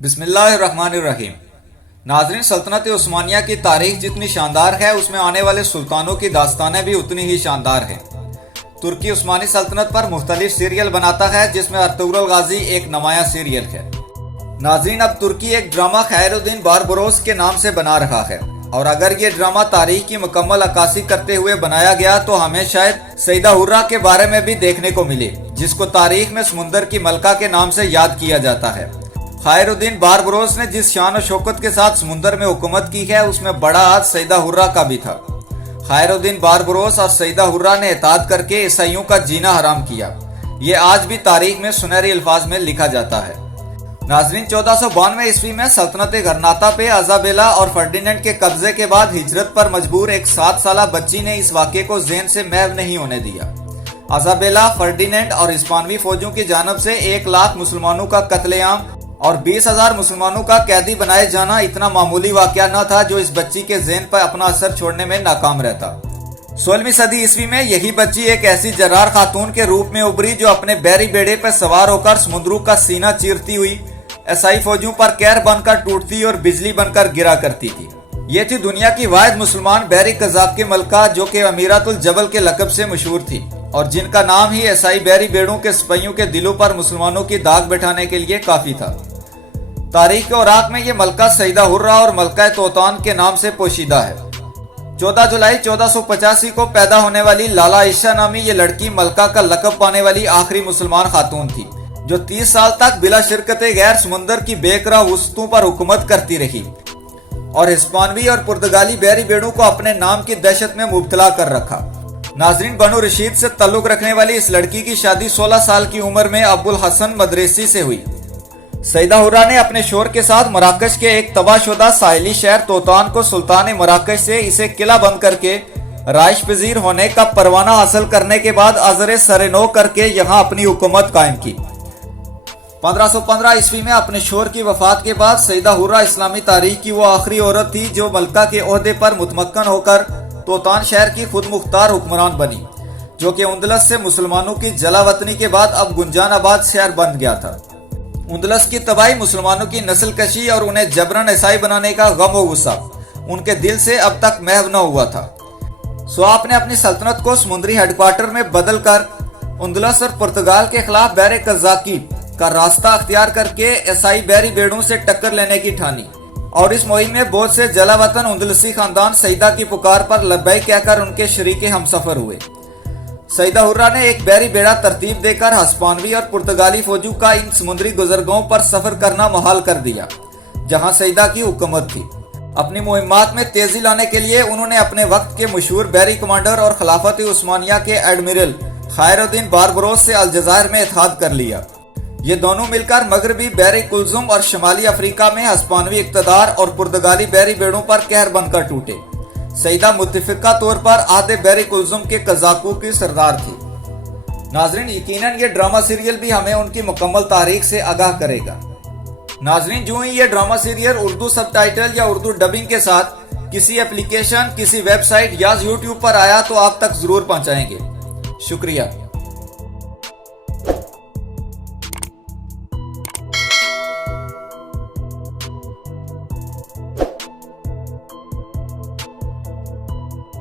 बिस्मिल्लाहिर्रहमानिर्रहीम। नाज़रीन, सल्तनत उस्मानिया की तारीख जितनी शानदार है उसमें आने वाले सुल्तानों की दास्तानें भी उतनी ही शानदार हैं। तुर्की उस्मानी सल्तनत पर मुख्तलिफ सीरियल बनाता है जिसमें अर्तुगरुल गाजी एक नुमाया सीरियल है। नाज़रीन, अब तुर्की एक ड्रामा खैरुद्दीन बारबरोस के नाम से बना रहा है और अगर ये ड्रामा तारीख की मुकम्मल अक्कासी करते हुए बनाया गया तो हमें शायद सईदा हुर्रा के बारे में भी देखने को मिले, जिसको तारीख में समुंदर की मलका के नाम से याद किया जाता है। खैरुद्दीन बारबरोस ने जिस शान और शौकत के साथ समुंदर में हुकूमत की है उसमें बड़ा हाथ सईदा हुर्रा का भी था। खैरुद्दीन बारबरोस और सईदा हुर्रा ने इताद करके ईसाइयों का जीना हराम किया। ये आज भी तारीख में सुनहरी अल्फाज में लिखा जाता है। नाज़रीन, 1492 ईस्वी में सल्तनत गरनाता पे अजाबेला और फर्डिनेंड के कब्जे के बाद हिजरत पर मजबूर एक 7 साला बच्ची ने इस वाक़े को ज़हन से महव नहीं होने दिया। अजाबेला, फर्डिनेंड और हिस्पानवी फौजों की जानब से 1 लाख मुसलमानों का कत्लेआम और 20,000 मुसलमानों का कैदी बनाए जाना इतना मामूली वाक़या न था जो इस बच्ची के ज़हन पर अपना असर छोड़ने में नाकाम रहता। 16वीं सदी ईस्वी में यही बच्ची एक ऐसी जर्रार खातून के रूप में उभरी जो अपने बैरी बेड़े पर सवार होकर समुद्रों का सीना चीरती हुई ईसाई फौजियों पर कहर बनकर टूटती और बिजली बनकर गिरा करती थी। ये थी दुनिया की वाहिद मुसलमान बैरी कज़ाक की मलका जो कि अमीरातुल जबल के लक़ब से मशहूर थी और जिनका नाम ही ईसाई बैरी बेड़ों के सिपाहियों के दिलों पर मुसलमानों की दाग बैठाने के लिए काफी था। तारीख के औराक में ये मलका सईदा हुर्रा और मलका तोतान के नाम से पोशीदा है। 14 जुलाई 1485 को पैदा होने वाली लाला ईशा नामी ये लड़की मलका का लक़ब पाने वाली आखिरी मुसलमान खातून थी जो 30 साल तक बिला शिरकत गैर समुंदर की बेकराह वस्तुओं पर हुकूमत करती रही और हिस्पानवी और पुर्तगाली बैरी बेड़ों को अपने नाम की दहशत में मुब्तला कर रखा। नाज़रीन, बनु रशीद से ताल्लुक रखने वाली इस लड़की की शादी 16 साल की उम्र में अब्बुल हसन मदरेसी से हुई। सईदा हुर्रा ने अपने शोहर के साथ मराकश के एक तबाहशुदा साहिली शहर तोतान को सुल्तान मराकश से इसे किला बंद करके राइश पजीर होने का परवाना हासिल करने के बाद अजर सरेनो करके यहाँ अपनी हुकूमत कायम की। 1515 ईस्वी में अपने शोहर की वफात के बाद सईदा हुर्रा इस्लामी तारीख की वो आखिरी औरत थी जो मलका के ओहदे पर मुतमक्कन होकर तोतान शहर की खुद मुख्तार हुक्मरान बनी, जो कि उंदलस से मुसलमानों की जलावतनी के बाद अब गुंजानाबाद शहर बन गया था। उंदलस की तबाही, मुसलमानों की नस्ल कशी और उन्हें जबरन ईसाई बनाने का गम व गुस्सा उनके दिल से अब तक महव न हुआ था। सो आपने अपनी सल्तनत को समुद्री हेडक्वार्टर में बदल कर उंदलस और पुर्तगाल के खिलाफ बैरे कज़ाकी का रास्ता अख्तियार करके ईसाई बैरी बेड़ों से टक्कर लेने की ठानी और इस मुहिम में बहुत से जलावतन उंदलसी खानदान सईदा की पुकार पर लब्बैक कहकर उनके शरीके हमसफर हुए। सईदा हुर्रा ने एक बैरी बेड़ा तरतीब देकर हिस्पानवी और पुर्तगाली फौजों का इन समुद्री गुजरगाहों पर सफर करना मुहाल कर दिया जहां सईदा की हुकूमत थी। अपनी मुहिमात में तेजी लाने के लिए उन्होंने अपने वक्त के मशहूर बैरी कमांडर और खिलाफत उस्मानिया के एडमिरल खैरुद्दीन बारबरोस से अलजायर में इत्तेहाद कर लिया। ये दोनों मिलकर मगरबी बैरी कुलजुम और शुमाली अफ्रीका में हिस्पानवी इक़्तिदार और पुर्तगाली बैरी बेड़ों पर कहर बनकर टूटे। सईदा मुत्तफिका तौर पर आधे बैरी कुलजुम के कज़ाकों की सरदार थी। नाज़रीन, यकीनन ये ड्रामा सीरियल भी हमें उनकी मुकम्मल तारीख से आगाह करेगा। नाज़रीन, जो ही ये ड्रामा सीरियल उर्दू सबटाइटल या उर्दू डबिंग के साथ किसी एप्लीकेशन, किसी वेबसाइट या यूट्यूब पर आया तो आप तक जरूर पहुंचाएंगे। शुक्रिया।